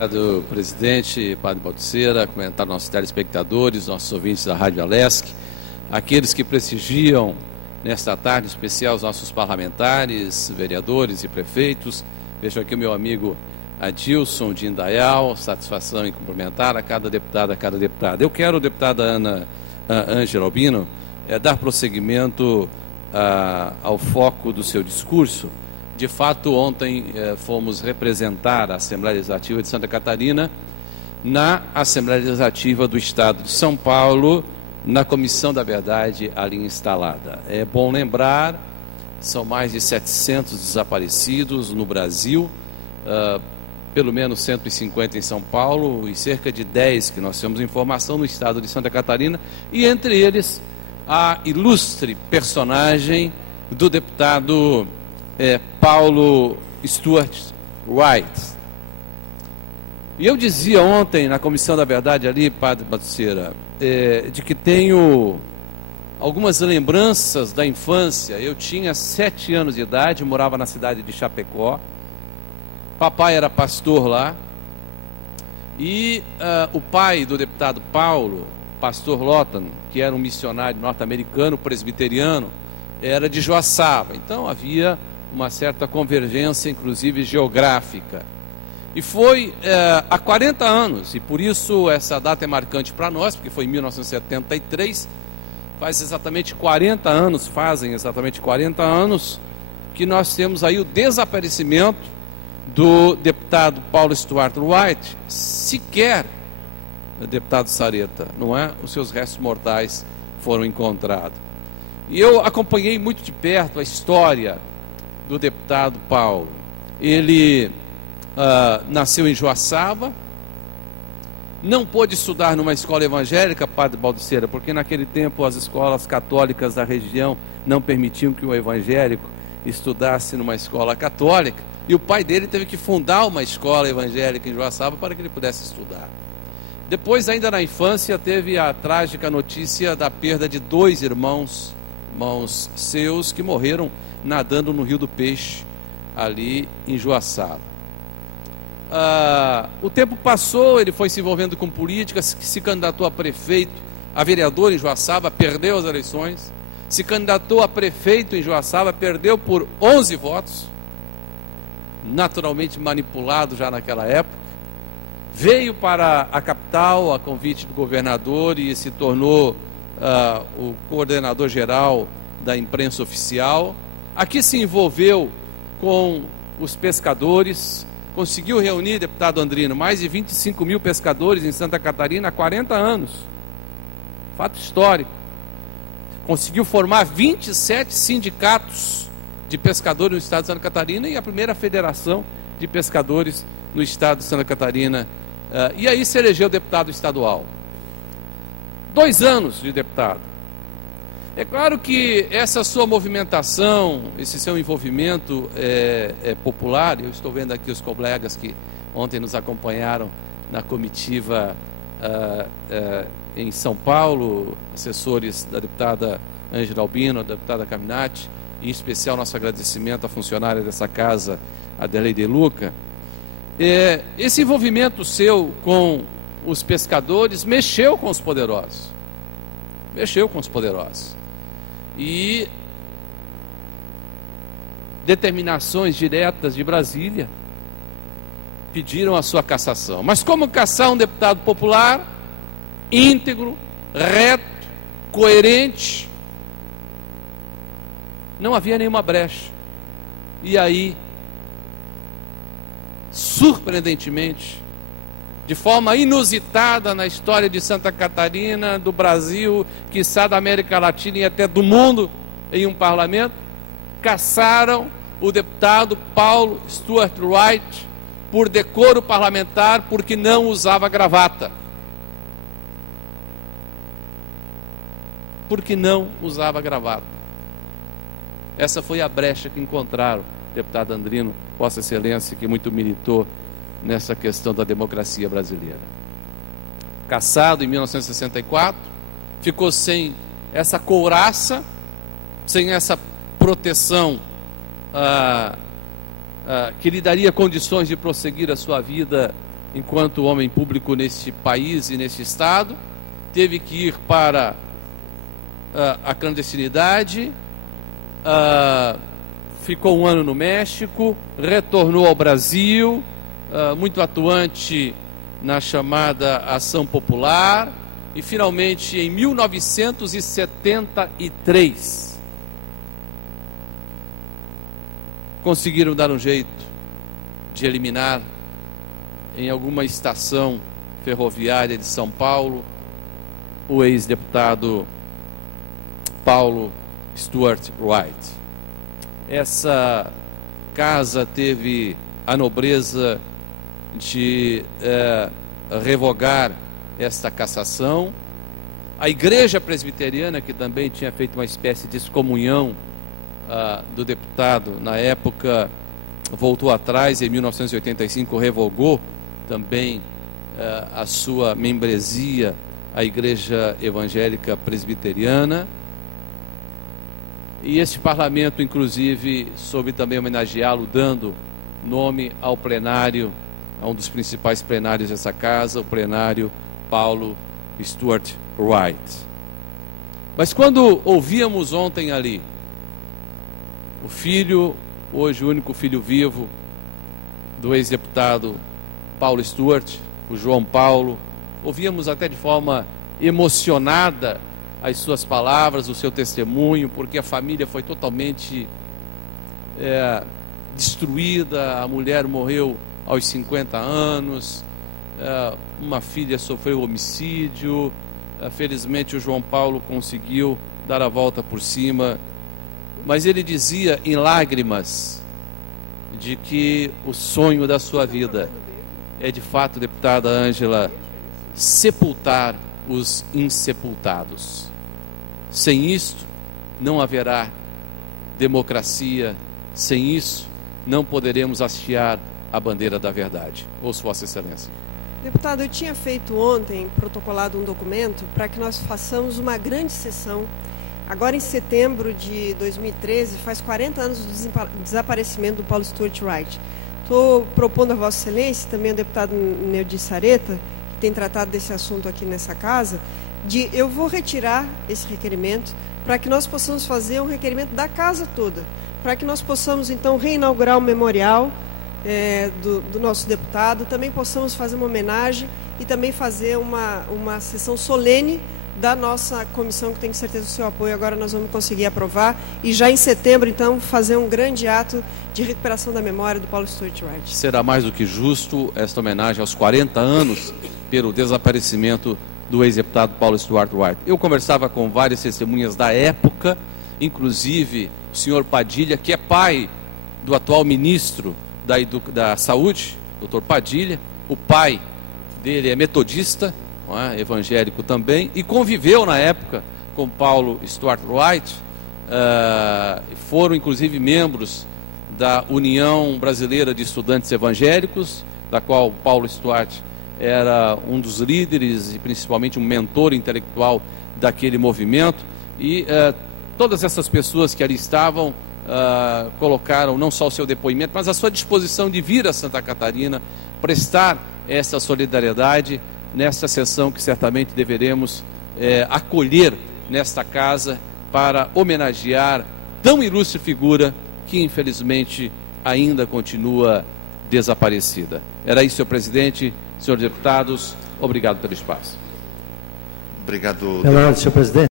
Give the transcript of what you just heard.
Obrigado, presidente, padre Balduceira, comentar nossos telespectadores, nossos ouvintes da Rádio Alesc, aqueles que prestigiam nesta tarde especial os nossos parlamentares, vereadores e prefeitos. Vejo aqui o meu amigo Adilson de Indaial, satisfação em cumprimentar a cada deputado, a cada deputada. Eu quero, deputada Ângela Albino, dar prosseguimento ao foco do seu discurso. De fato, ontem fomos representar a Assembleia Legislativa de Santa Catarina na Assembleia Legislativa do Estado de São Paulo, na Comissão da Verdade ali instalada. É bom lembrar, são mais de 700 desaparecidos no Brasil, pelo menos 150 em São Paulo e cerca de 10 que nós temos informação no Estado de Santa Catarina, e entre eles a ilustre personagem do deputado Paulo Stuart Wright. E eu dizia ontem na Comissão da Verdade ali, padre Balduceira, de que tenho algumas lembranças da infância. Eu tinha 7 anos de idade, morava na cidade de Chapecó, papai era pastor lá, e o pai do deputado Paulo, pastor Lawton, que era um missionário norte-americano, presbiteriano, era de Joaçaba. Então havia uma certa convergência, inclusive geográfica. E foi há 40 anos, e por isso essa data é marcante para nós, porque foi em 1973, fazem exatamente 40 anos, que nós temos aí o desaparecimento do deputado Paulo Stuart Wright, sequer, deputado Sareta, não é? Os seus restos mortais foram encontrados. E eu acompanhei muito de perto a história do deputado Paulo. Ele nasceu em Joaçaba, não pôde estudar numa escola evangélica, padre Balduceira, porque naquele tempo as escolas católicas da região não permitiam que o evangélico estudasse numa escola católica, e o pai dele teve que fundar uma escola evangélica em Joaçaba para que ele pudesse estudar. Depois, ainda na infância, teve a trágica notícia da perda de 2 irmãos seus que morreram nadando no Rio do Peixe, ali em Joaçaba. O tempo passou, ele foi se envolvendo com política, se candidatou a prefeito, a vereador em Joaçaba, perdeu as eleições, se candidatou a prefeito em Joaçaba, perdeu por 11 votos, naturalmente manipulado já naquela época, veio para a capital a convite do governador e se tornou o coordenador geral da imprensa oficial. Aqui se envolveu com os pescadores, conseguiu reunir, deputado Andrino, mais de 25 mil pescadores em Santa Catarina há 40 anos. Fato histórico. Conseguiu formar 27 sindicatos de pescadores no estado de Santa Catarina e a primeira federação de pescadores no estado de Santa Catarina. E aí se elegeu deputado estadual. 2 anos de deputado. É claro que essa sua movimentação, esse seu envolvimento é popular. Eu estou vendo aqui os colegas que ontem nos acompanharam na comitiva em São Paulo, assessores da deputada Ângela Albino, da deputada Caminati, e em especial nosso agradecimento à funcionária dessa casa, Adelaide Luca. Esse envolvimento seu com os pescadores mexeu com os poderosos. E determinações diretas de Brasília pediram a sua cassação. Mas como cassar um deputado popular, íntegro, reto, coerente? Não havia nenhuma brecha. E aí, surpreendentemente, de forma inusitada na história de Santa Catarina, do Brasil, quiçá da América Latina e até do mundo, em um parlamento, cassaram o deputado Paulo Stuart Wright por decoro parlamentar, porque não usava gravata. Essa foi a brecha que encontraram, deputado Andrino, Vossa Excelência, que muito militou nessa questão da democracia brasileira. Cassado em 1964, ficou sem essa couraça, sem essa proteção que lhe daria condições de prosseguir a sua vida enquanto homem público neste país e neste estado, teve que ir para a clandestinidade, ficou um ano no México, retornou ao Brasil, muito atuante na chamada Ação Popular, e finalmente em 1973 conseguiram dar um jeito de eliminar em alguma estação ferroviária de São Paulo o ex-deputado Paulo Stuart Wright. Essa casa teve a nobreza de revogar esta cassação. A Igreja Presbiteriana, que também tinha feito uma espécie de excomunhão do deputado na época, voltou atrás, em 1985 revogou também a sua membresia à Igreja Evangélica Presbiteriana. E este parlamento, inclusive, soube também homenageá-lo, dando nome ao plenário, a um dos principais plenários dessa casa, o plenário Paulo Stuart Wright. Mas quando ouvíamos ontem ali o filho, hoje o único filho vivo do ex-deputado Paulo Stuart, o João Paulo, ouvíamos até de forma emocionada as suas palavras, o seu testemunho, porque a família foi totalmente destruída. A mulher morreu aos 50 anos, uma filha sofreu homicídio. Felizmente o João Paulo conseguiu dar a volta por cima, mas ele dizia em lágrimas de que o sonho da sua vida é, de fato, deputada Ângela, sepultar os insepultados. Sem isto não haverá democracia, sem isso não poderemos hastear a bandeira da verdade. Ouço Vossa Excelência. Deputado, eu tinha feito ontem, protocolado um documento para que nós façamos uma grande sessão. Agora em setembro de 2013, faz 40 anos do desaparecimento do Paulo Stuart Wright. Estou propondo a Vossa Excelência, também ao deputado Neudi Sareta, que tem tratado desse assunto aqui nessa casa, eu vou retirar esse requerimento para que nós possamos fazer um requerimento da casa toda, para que nós possamos então reinaugurar o memorial do nosso deputado, também possamos fazer uma homenagem e também fazer uma sessão solene da nossa comissão, que tem certeza do seu apoio. Agora nós vamos conseguir aprovar e já em setembro, então, fazer um grande ato de recuperação da memória do Paulo Stuart Wright. Será mais do que justo esta homenagem aos 40 anos pelo desaparecimento do ex-deputado Paulo Stuart Wright. Eu conversava com várias testemunhas da época, inclusive o senhor Padilha, que é pai do atual ministro da Saúde, doutor Padilha. O pai dele é metodista, evangélico também, e conviveu na época com Paulo Stuart Wright. Foram inclusive membros da União Brasileira de Estudantes Evangélicos, da qual Paulo Stuart era um dos líderes e principalmente um mentor intelectual daquele movimento. E todas essas pessoas que ali estavam colocaram não só o seu depoimento, mas a sua disposição de vir a Santa Catarina, prestar essa solidariedade nesta sessão que certamente deveremos acolher nesta casa para homenagear tão ilustre figura que infelizmente ainda continua desaparecida. Era isso, senhor presidente, senhores deputados, obrigado pelo espaço. Obrigado. Senhor presidente.